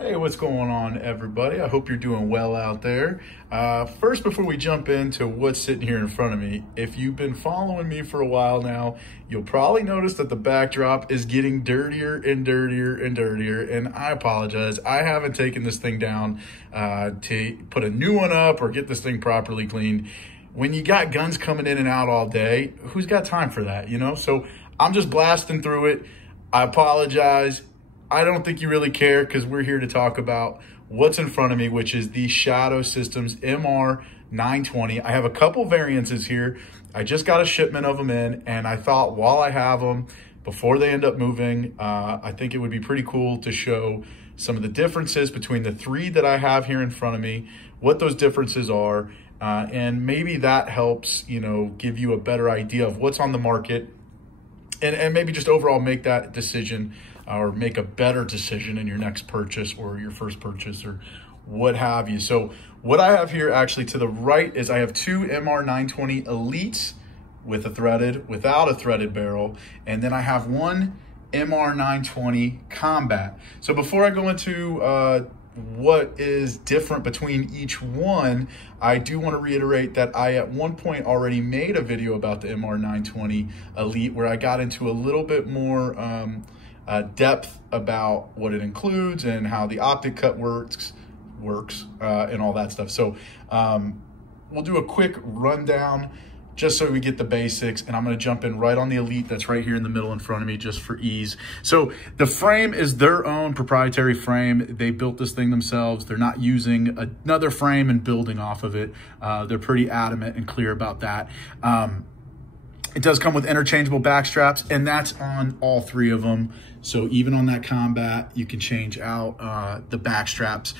Hey, what's going on, everybody? I hope you're doing well out there. First, before we jump into what's sitting here in front of me, if you've been following me for a while now, you'll probably notice that the backdrop is getting dirtier and dirtier and dirtier, and I apologize. I haven't taken this thing down to put a new one up or get this thing properly cleaned. When you got guns coming in and out all day, who's got time for that, you know? So I'm just blasting through it. I apologize. I don't think you really care because we're here to talk about what's in front of me, which is the Shadow Systems MR920. I have a couple variances here. I just got a shipment of them in, and I thought while I have them, before they end up moving, I think it would be pretty cool to show some of the differences between the three that I have here in front of me, what those differences are, and maybe that helps, you know, give you a better idea of what's on the market, and maybe just overall make that decision or make a better decision in your next purchase or your first purchase or what have you. So what I have here actually to the right is I have two MR920 Elites with a threaded, without a threaded barrel. And then I have one MR920 Combat. So before I go into what is different between each one, I do want to reiterate that I at one point already made a video about the MR920 Elite where I got into a little bit more depth about what it includes and how the optic cut works and all that stuff. So we'll do a quick rundown just so we get the basics, and I'm going to jump in right on the Elite that's right here in the middle in front of me just for ease. So the frame is their own proprietary frame. They built this thing themselves. They're not using another frame and building off of it. They're pretty adamant and clear about that. It does come with interchangeable back straps, and that's on all three of them. So even on that Combat, you can change out the back straps.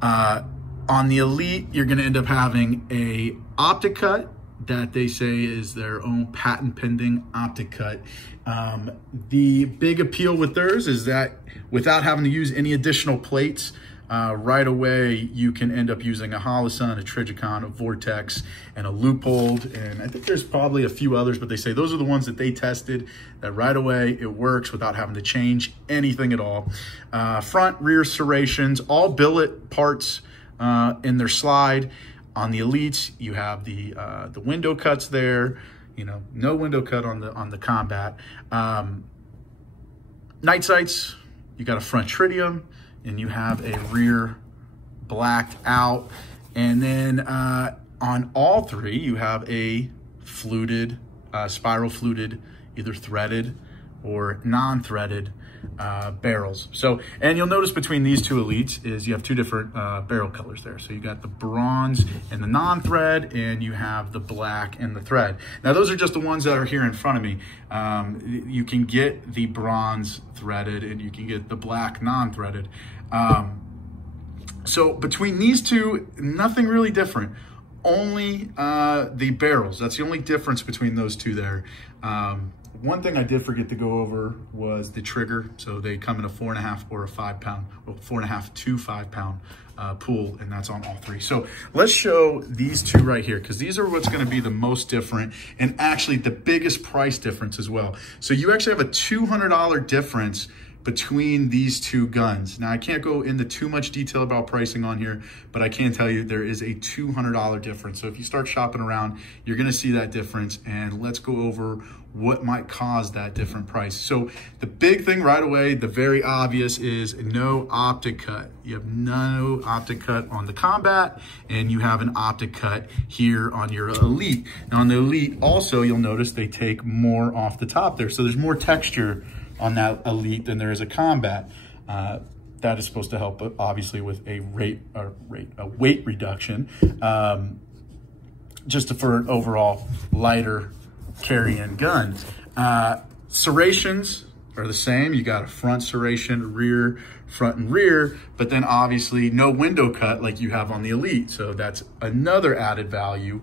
On the Elite, you're going to end up having a optic cut that they say is their own patent pending optic cut. The big appeal with theirs is that without having to use any additional plates, right away, you can end up using a Holosun, a Trigicon, a Vortex, and a Loophole. And I think there's probably a few others, but they say those are the ones that they tested that right away it works without having to change anything at all. Front, rear serrations, all billet parts in their slide. On the Elites, you have the window cuts there. You know, no window cut on the Combat. Night sights, you got a front tritium, and you have a rear blacked out. And then on all three, you have a fluted, spiral fluted, either threaded or non-threaded barrels. So, and you'll notice between these two Elites is you have two different barrel colors there. So you got the bronze and the non-thread, and you have the black and the thread. Now those are just the ones that are here in front of me. You can get the bronze threaded and you can get the black non-threaded. So between these two, nothing really different. Only the barrels. That's the only difference between those two there. One thing I did forget to go over was the trigger. So they come in a 4.5 or a 5 pound, well, 4.5 to 5 pound pool, and that's on all three. So let's show these two right here, because these are what's going to be the most different and actually the biggest price difference as well. So you actually have a $200 difference between these two guns. Now I can't go into too much detail about pricing on here, but I can tell you there is a $200 difference. So if you start shopping around, you're gonna see that difference, and let's go over what might cause that different price. So the big thing right away, the very obvious, is no optic cut. You have no optic cut on the Combat, and you have an optic cut here on your Elite. Now on the Elite also, you'll notice they take more off the top there. So there's more texture on that Elite than there is a Combat. That is supposed to help, obviously, with a weight reduction, just for an overall lighter carry-in gun. Serrations are the same. You got a front serration, rear, front and rear, but then obviously no window cut like you have on the Elite. So that's another added value.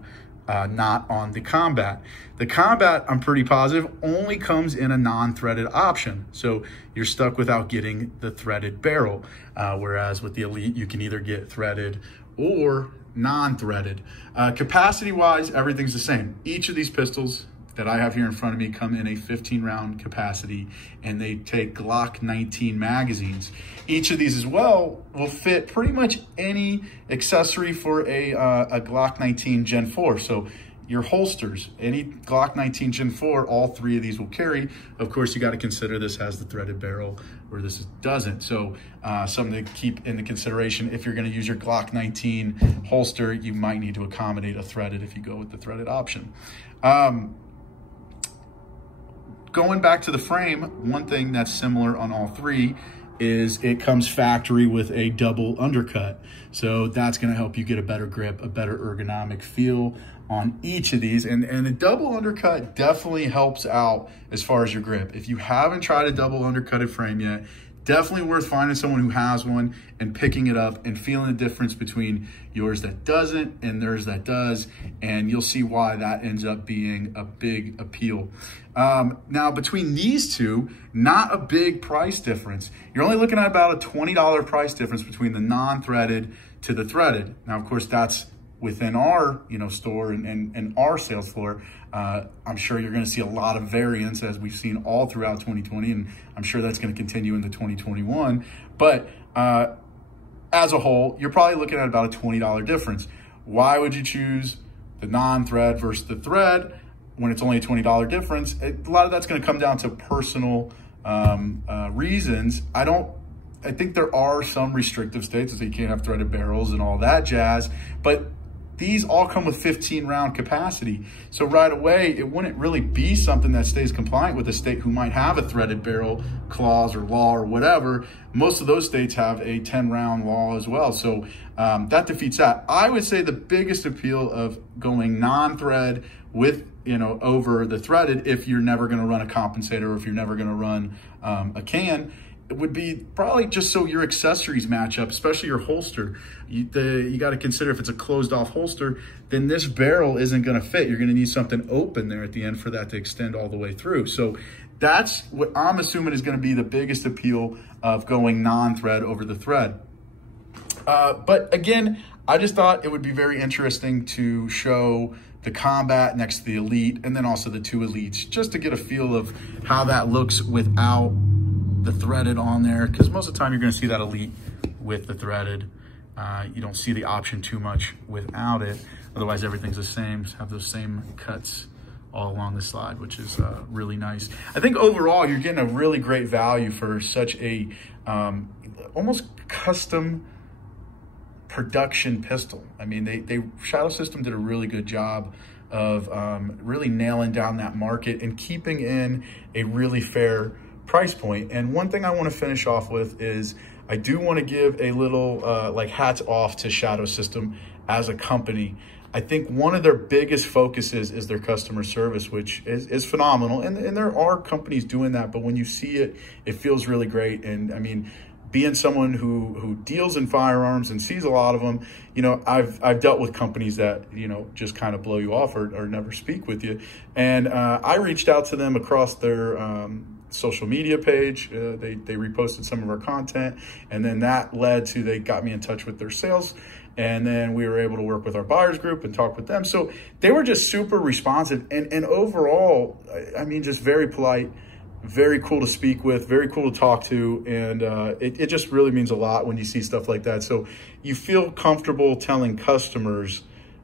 Not on the Combat. The Combat, I'm pretty positive, only comes in a non-threaded option. So you're stuck without getting the threaded barrel. Whereas with the Elite, you can either get threaded or non-threaded. Capacity-wise, everything's the same. Each of these pistols, that I have here in front of me come in a 15 round capacity, and they take Glock 19 magazines. Each of these as well will fit pretty much any accessory for a Glock 19 Gen 4. So your holsters, any Glock 19 Gen 4, all three of these will carry. Of course, you got to consider this has the threaded barrel where this doesn't. So something to keep into consideration. If you're going to use your Glock 19 holster, you might need to accommodate a threaded if you go with the threaded option. Going back to the frame, one thing that's similar on all three is it comes factory with a double undercut. So that's gonna help you get a better grip, a better ergonomic feel on each of these. And the double undercut definitely helps out as far as your grip. If you haven't tried a double undercutted frame yet, definitely worth finding someone who has one and picking it up and feeling the difference between yours that doesn't and theirs that does. And you'll see why that ends up being a big appeal. Now between these two, not a big price difference. You're only looking at about a $20 price difference between the non-threaded to the threaded. Now, of course, that's within our store and our sales floor. I'm sure you're going to see a lot of variance as we've seen all throughout 2020, and I'm sure that's going to continue into 2021. But as a whole, you're probably looking at about a $20 difference. Why would you choose the non-thread versus the thread when it's only a $20 difference? A lot of that's going to come down to personal reasons. I think there are some restrictive states, so you can't have threaded barrels and all that jazz, but these all come with 15 round capacity. So right away, it wouldn't really be something that stays compliant with a state who might have a threaded barrel clause or law or whatever. Most of those states have a 10 round law as well. So that defeats that. I would say the biggest appeal of going non-thread with, over the threaded, if you're never gonna run a compensator or if you're never gonna run a can, it would be probably just so your accessories match up, especially your holster. You got to consider if it's a closed off holster, then this barrel isn't going to fit. You're going to need something open there at the end for that to extend all the way through. So that's what I'm assuming is going to be the biggest appeal of going non-thread over the thread. But again, I just thought it would be very interesting to show the Combat next to the Elite and then also the two Elites, just to get a feel of how that looks without the threaded on there, because most of the time you're going to see that Elite with the threaded. You don't see the option too much without it. Otherwise, everything's the same. Have those same cuts all along the slide, which is really nice. I think overall, you're getting a really great value for such a almost custom production pistol. I mean, Shadow System did a really good job of really nailing down that market and keeping in a really fair price point. And one thing I want to finish off with is I do want to give a little like hats off to Shadow System as a company. I think one of their biggest focuses is their customer service, which is phenomenal. And there are companies doing that, but when you see it, it feels really great. And I mean, being someone who deals in firearms and sees a lot of them, I've dealt with companies that, just kind of blow you off or never speak with you. And I reached out to them across their social media page. They reposted some of our content, and then that led to, they got me in touch with their sales, and then we were able to work with our buyers group and talk with them. So they were just super responsive and overall, I mean, just very polite, very cool to speak with, very cool to talk to. And it just really means a lot when you see stuff like that. So you feel comfortable telling customers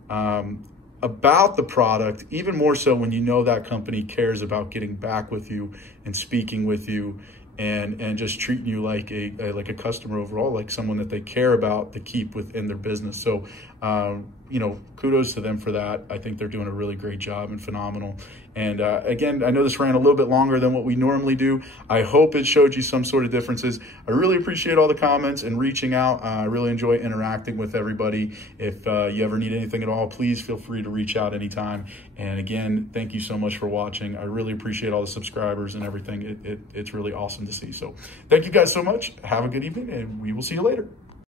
about the product, even more so when you know that company cares about getting back with you and speaking with you and just treating you like a customer overall, like someone that they care about to keep within their business. So, kudos to them for that. I think they're doing a really great job and phenomenal. And again, I know this ran a little bit longer than what we normally do. I hope it showed you some sort of differences. I really appreciate all the comments and reaching out. I really enjoy interacting with everybody. If you ever need anything at all, please feel free to reach out anytime. And again, thank you so much for watching. I really appreciate all the subscribers and everything. It's really awesome to see. So thank you guys so much. Have a good evening, and we will see you later.